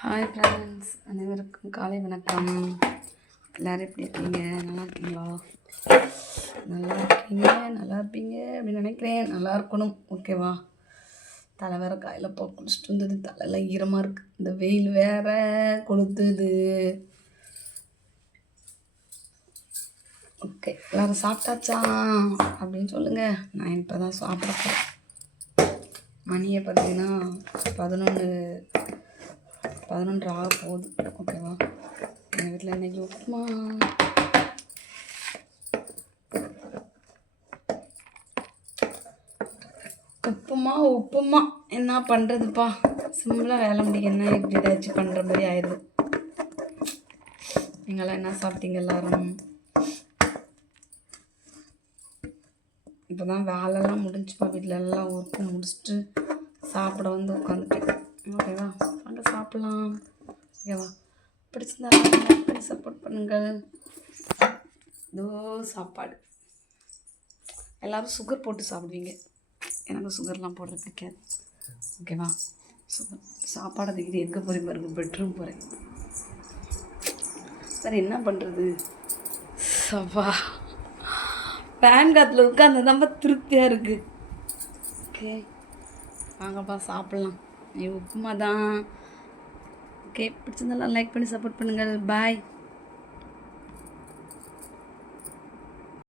Hi friends, அனைவருக்கும் காலை வணக்கம். எல்லோரும் எப்படி இருக்கீங்க? நல்லா இருக்கீங்களா? நல்லா இருப்பீங்க அப்படின்னு நினைக்கிறேன். நல்லா இருக்கணும், ஓகேவா? தலை வேற காயில் குளிச்சுட்டு வந்தது, தலையெல்லாம் ஈரமாக இருக்குது. இந்த வெயில் வேற கொளுத்துது. ஓகே, எல்லோரும் சாப்பிட்டாச்சா அப்படின்னு சொல்லுங்கள். நான் இப்போ தான் சாப்பிட போகிறேன். மணியை பார்த்தீங்கன்னா 11 ஆக போகுது, ஓகேவா? எங்கள் வீட்டில் இன்றைக்கி உப்புமா என்ன பண்ணுறதுப்பா, சிம்பிளாக வேலை முடியும். என்ன இப்படி ஏதாச்சும் பண்ணுற மாதிரி ஆயிடுது. நீங்களாம் என்ன சாப்பிட்டீங்க எல்லாரும்? இப்போ தான் வேலைலாம் முடிஞ்சுப்பா. வீட்டில் எல்லாம் ஒர்க்கு முடிச்சுட்டு சாப்பிட வந்து உட்காந்துட்டேன், ஓகேவா? அங்கே சாப்பிட்லாம், ஓகேவா? பிடிச்சிருந்தா சப்போர்ட் பண்ணுங்கள். இதோ சாப்பாடு. எல்லோரும் சுகர் போட்டு சாப்பிடுவீங்க, எனக்கு சுகர்லாம் போடுறது பிடிக்காது, ஓகேவா? சுகர் சாப்பாடு அதுக்கிட்டு எங்கே போகிறேன் பாருங்க, பெட்ரூம் போகிறேன். சார் என்ன பண்ணுறது, சவா பேன் காற்றுல உட்காந்து ரொம்ப திருப்தியாக இருக்குது. ஓகே, வாங்கப்பா சாப்பிட்லாம். உப்புமா தான். ஓகே, பிடிச்சிருந்தாலும் லைக் பண்ணி சப்போர்ட் பண்ணுங்கள். பாய்.